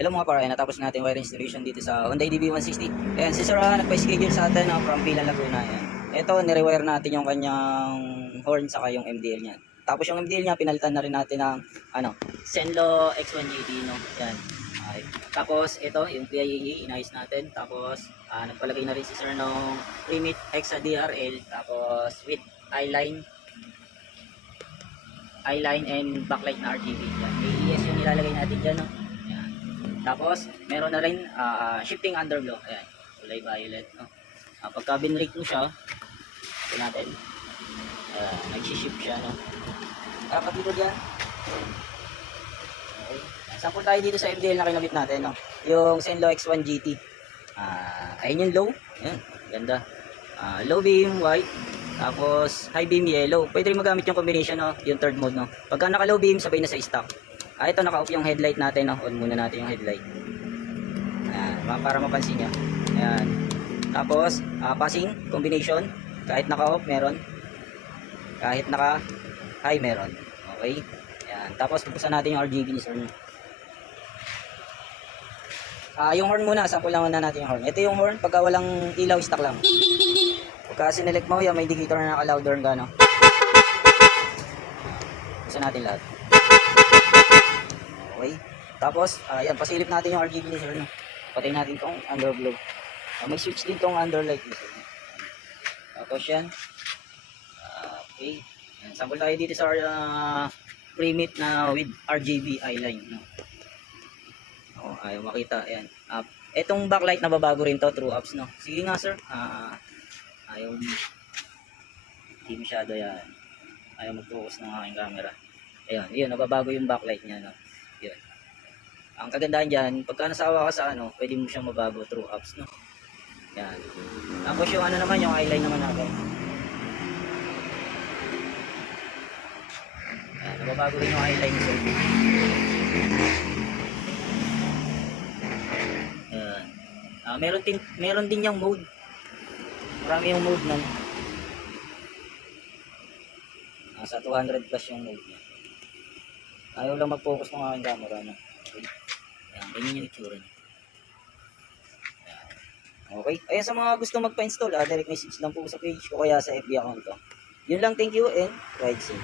Hello mga para, natapos natin wire installation dito sa Hyundai DB160. Ayan, si Sir nagpa-schedule sa atin from Pilan Laguna. Ayan. Ito, nirewire natin yung kanyang horn saka yung MDL niya. Tapos yung MDL niya, pinalitan na rin natin ng Zenlo X180. No? Ayan. Okay. Tapos ito, yung PIE, inayos natin. Tapos nagpalagay na rin si Sir ng Limit X DRL. Tapos with eyeline and backlight na RGB. Yan. AES yung nilalagay natin dyan. No? Tapos, meron na rin shifting underglow. Ayan, kulay violet. No? Pagka binrake mo siya, ito natin, nagsishift siya. No? Dapat dito dyan. Okay. Sample tayo dito sa MDL na kinabit natin. No? Yung Zenlo X1 GT. Ayun yung low. Ayan, ganda. Low beam white. Tapos, high beam yellow. Pwede rin magamit yung combination, no? Yung third mode. No? Pagka naka low beam, sabay na sa stock. Ito naka-off yung headlight natin, no? On muna natin yung headlight. Ayan, para mapansin nyo. Ayan. Tapos, passing, combination. Kahit naka-off, meron. Kahit naka-high, meron. Okay? Ayan. Tapos, buksan natin yung RGB ni Sir. Yung horn muna, sample lang muna natin yung horn. Ito yung horn, pagka walang ilaw, stock lang. Pagka sinelect mo, yan, may indicator na naka-loud horn ka, no? Buksan natin lahat. Okay. Tapos, ayan, pasilip natin yung RGB ni Sir. No? Patayin natin itong underglow. May switch din itong underlight ni Sir. Tapos yan. Okay. Ayan, sample tayo dito sa pre-mate na with RGB eyeline. No? Ayaw makita. Ayan. Itong backlight nababago rin to through apps. No? Sige nga Sir. Ayaw hindi masyado yan. Ayaw mag-focus ng aking camera. Ayan, yun, nababago yung backlight niya. No? Yun. Ang kagandahan dyan, pagka nasawa ka sa pwede mo siyang mabago through apps, no? Yan. Tapos yung naman, yung eyeline naman natin. Yan, nababago rin yung eyeline nito. Yan. Meron din yung mode. Marami yung mode nun. Nasa 200 plus yung mode niya. Ayaw lang mag-focus ng aking camera, no? Okay. Ayan, ganyan yung itsura niya. Okay. Ayan, sa mga gusto magpa-install, direct message lang po sa page o kaya sa FB account ko. Yun lang, thank you and ride safe.